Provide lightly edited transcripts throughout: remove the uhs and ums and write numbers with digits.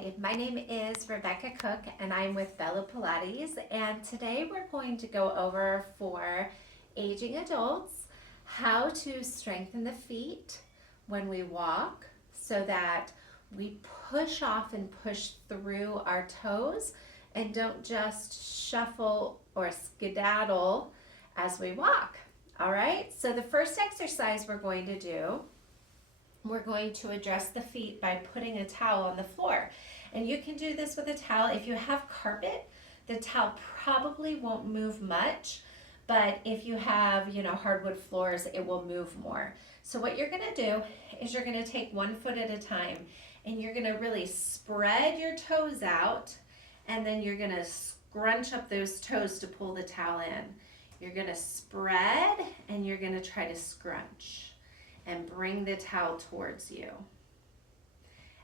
Hi, my name is Rebecca Cook and I'm with Bella Pilates, and today we're going to go over for aging adults how to strengthen the feet when we walk so that we push off and push through our toes and don't just shuffle or skedaddle as we walk. All right, so the first exercise we're going to address the feet by putting a towel on the floor. And you can do this with a towel. If you have carpet, the towel probably won't move much, but if you have, hardwood floors, it will move more. So what you're gonna do is you're gonna take 1 foot at a time and you're gonna really spread your toes out, and then you're gonna scrunch up those toes to pull the towel in. You're gonna spread and you're gonna try to scrunch and bring the towel towards you.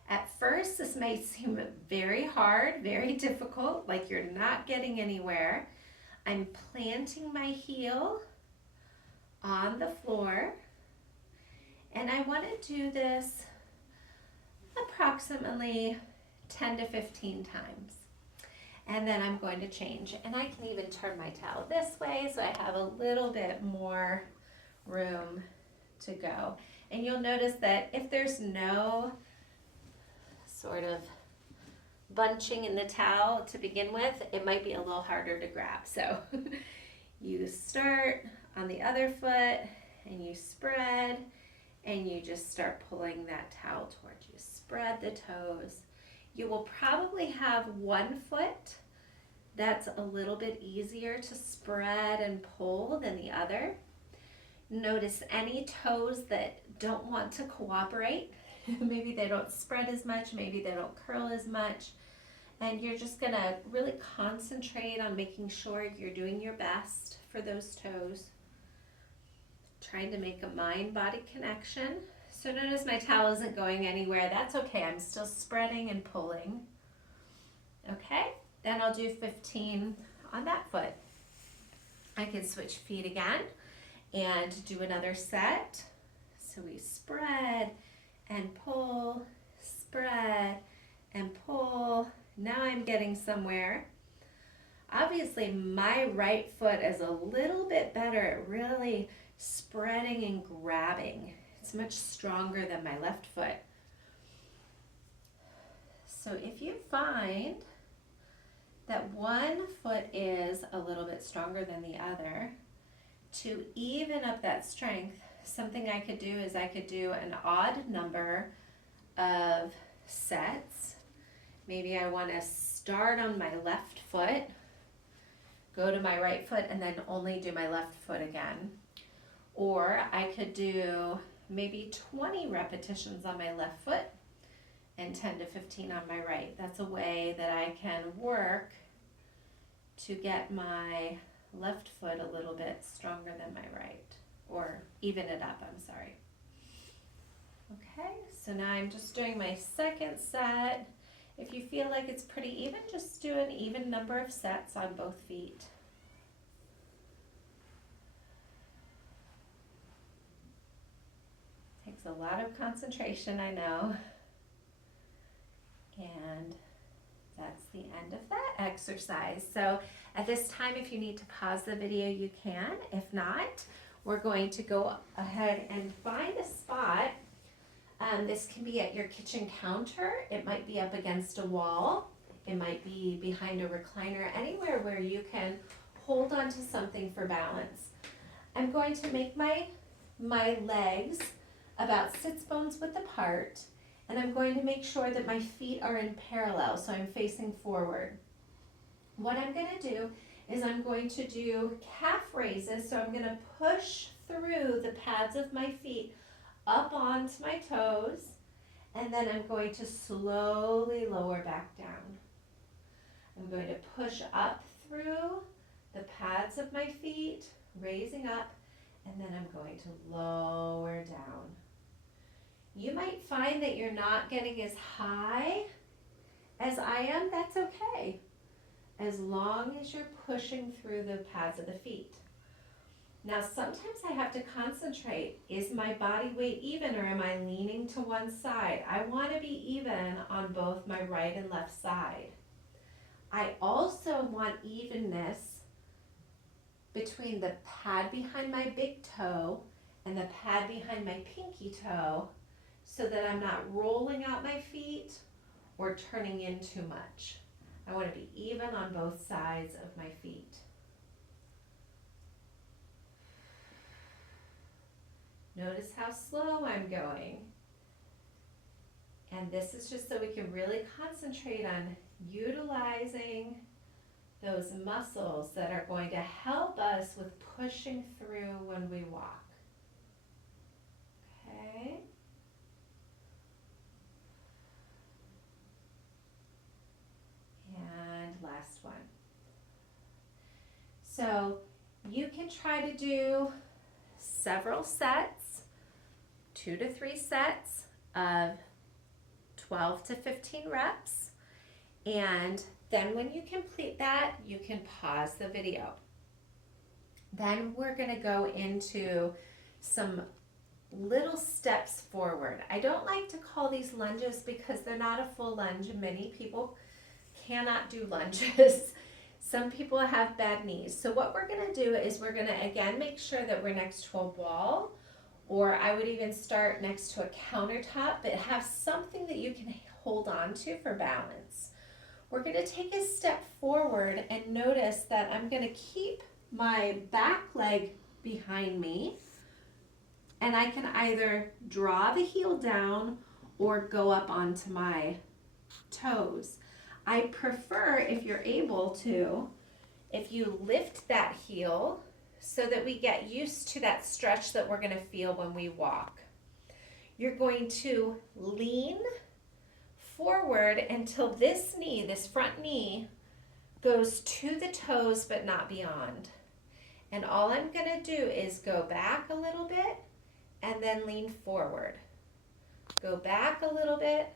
At first, this may seem very hard, very difficult, like you're not getting anywhere. I'm planting my heel on the floor, and I want to do this approximately 10 to 15 times. And then I'm going to change, and I can even turn my towel this way so I have a little bit more room to go. And you'll notice that if there's no sort of bunching in the towel to begin with, it might be a little harder to grab. So you start on the other foot and you spread and you just start pulling that towel towards you. Spread the toes. You will probably have 1 foot that's a little bit easier to spread and pull than the other. Notice any toes that don't want to cooperate. Maybe they don't spread as much, maybe they don't curl as much. And you're just gonna really concentrate on making sure you're doing your best for those toes. Trying to make a mind-body connection. So notice my towel isn't going anywhere. That's okay, I'm still spreading and pulling. Okay, then I'll do 15 on that foot. I can switch feet again and do another set. So we spread and pull, spread and pull. Now I'm getting somewhere. Obviously my right foot is a little bit better at really spreading and grabbing. It's much stronger than my left foot. So if you find that one foot is a little bit stronger than the other, to even up that strength, something I could do is I could do an odd number of sets. Maybe I want to start on my left foot, go to my right foot, and then only do my left foot again. Or I could do maybe 20 repetitions on my left foot and 10 to 15 on my right. That's a way that I can work to get my left foot a little bit stronger than my right, or even it up, I'm sorry. Okay, so now I'm just doing my second set. If you feel like it's pretty even, just do an even number of sets on both feet. Takes a lot of concentration, I know. And that's the end of that exercise. So at this time, if you need to pause the video, you can. If not, we're going to go ahead and find a spot. This can be at your kitchen counter. It might be up against a wall. It might be behind a recliner, anywhere where you can hold onto something for balance. I'm going to make my legs about 6 bones width apart, and I'm going to make sure that my feet are in parallel, so I'm facing forward. What I'm going to do is I'm going to do calf raises, so I'm going to push through the pads of my feet up onto my toes, and then I'm going to slowly lower back down. I'm going to push up through the pads of my feet, raising up, and then I'm going to lower down. You might find that you're not getting as high as I am. That's okay, as long as you're pushing through the pads of the feet. Now sometimes I have to concentrate. Is my body weight even or am I leaning to one side? I want to be even on both my right and left side. I also want evenness between the pad behind my big toe and the pad behind my pinky toe so that I'm not rolling out my feet or turning in too much. I want to be even on both sides of my feet. Notice how slow I'm going. And this is just so we can really concentrate on utilizing those muscles that are going to help us with pushing through when we walk. Okay? And last one. So you can try to do several sets, 2 to 3 sets of 12 to 15 reps. And then when you complete that, you can pause the video. Then we're going to go into some little steps forward. I don't like to call these lunges because they're not a full lunge. Many people cannot do lunges. Some people have bad knees. So what we're going to do is we're going to again make sure that we're next to a wall, or I would even start next to a countertop, but have something that you can hold on to for balance. We're going to take a step forward and notice that I'm going to keep my back leg behind me, and I can either draw the heel down or go up onto my toes. I prefer, if you're able to, if you lift that heel so that we get used to that stretch that we're going to feel when we walk. You're going to lean forward until this knee, this front knee, goes to the toes but not beyond. And all I'm going to do is go back a little bit and then lean forward. Go back a little bit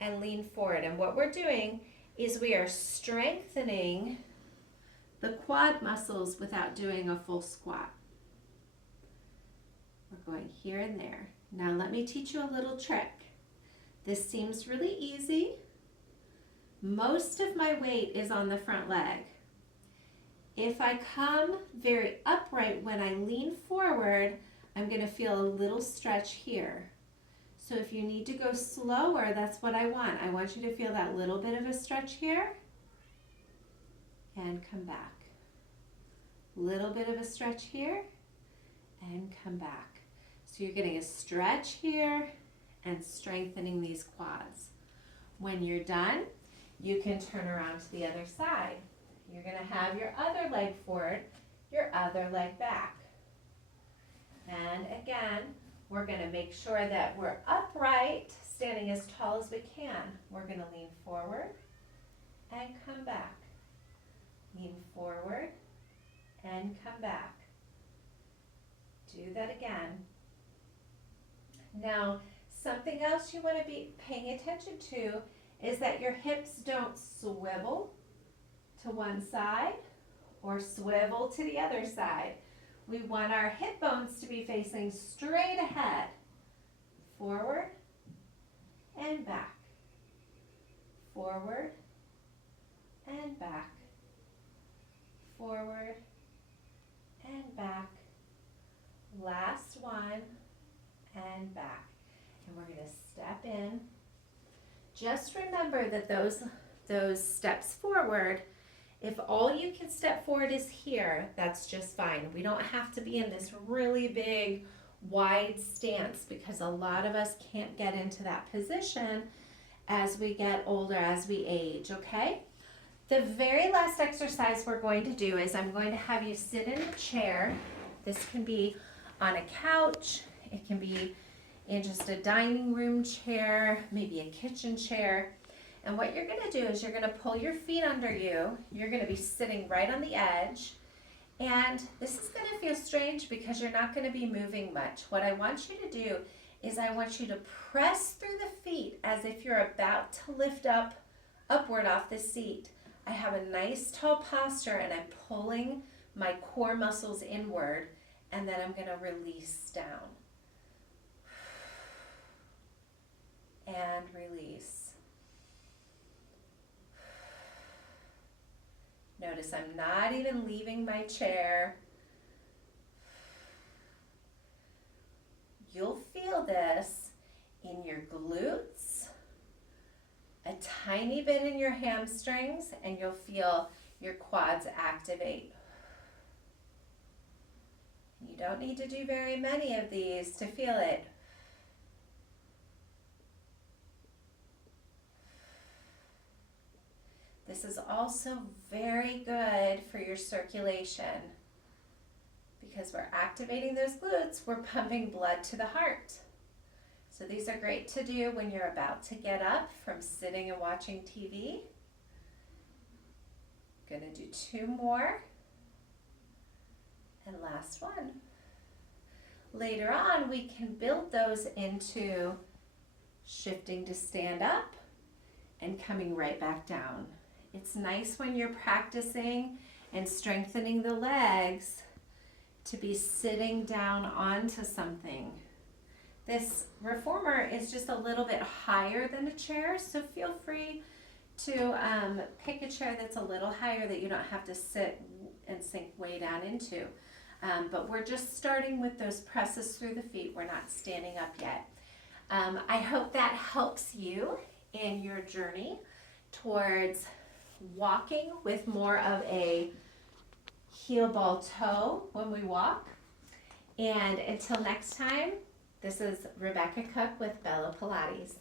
and lean forward. And what we're doing is we are strengthening the quad muscles without doing a full squat. We're going here and there. Now let me teach you a little trick. This seems really easy. Most of my weight is on the front leg. If I come very upright when I lean forward, I'm going to feel a little stretch here. So if you need to go slower, that's what I want. I want you to feel that little bit of a stretch here and come back. Little bit of a stretch here and come back. So you're getting a stretch here and strengthening these quads. When you're done, you can turn around to the other side. You're going to have your other leg forward, your other leg back. And again, we're going to make sure that we're upright, standing as tall as we can. We're going to lean forward and come back. Lean forward and come back. Do that again. Now, something else you want to be paying attention to is that your hips don't swivel to one side or swivel to the other side. We want our hip bones to be facing straight ahead. Forward and back. Forward and back. Forward and back. Last one and back. And we're going to step in. Just remember that those steps forward, if all you can step forward is here, that's just fine. We don't have to be in this really big, wide stance because a lot of us can't get into that position as we get older, as we age, okay? The very last exercise we're going to do is I'm going to have you sit in a chair. This can be on a couch. It can be in just a dining room chair, maybe a kitchen chair. And what you're going to do is you're going to pull your feet under you. You're going to be sitting right on the edge. And this is going to feel strange because you're not going to be moving much. What I want you to do is I want you to press through the feet as if you're about to lift upward off the seat. I have a nice tall posture and I'm pulling my core muscles inward and then I'm going to release down. And release. Notice I'm not even leaving my chair. You'll feel this in your glutes, a tiny bit in your hamstrings, and you'll feel your quads activate. You don't need to do very many of these to feel it. This is also very good for your circulation because we're activating those glutes, we're pumping blood to the heart. So these are great to do when you're about to get up from sitting and watching TV. Gonna do 2 more. And last one. Later on, we can build those into shifting to stand up and coming right back down. It's nice when you're practicing and strengthening the legs to be sitting down onto something. This reformer is just a little bit higher than a chair, so feel free to pick a chair that's a little higher that you don't have to sit and sink way down into. But we're just starting with those presses through the feet. We're not standing up yet. I hope that helps you in your journey towards walking with more of a heel ball toe when we walk. And until next time, this is Rebecca Cook with Bella Pilates.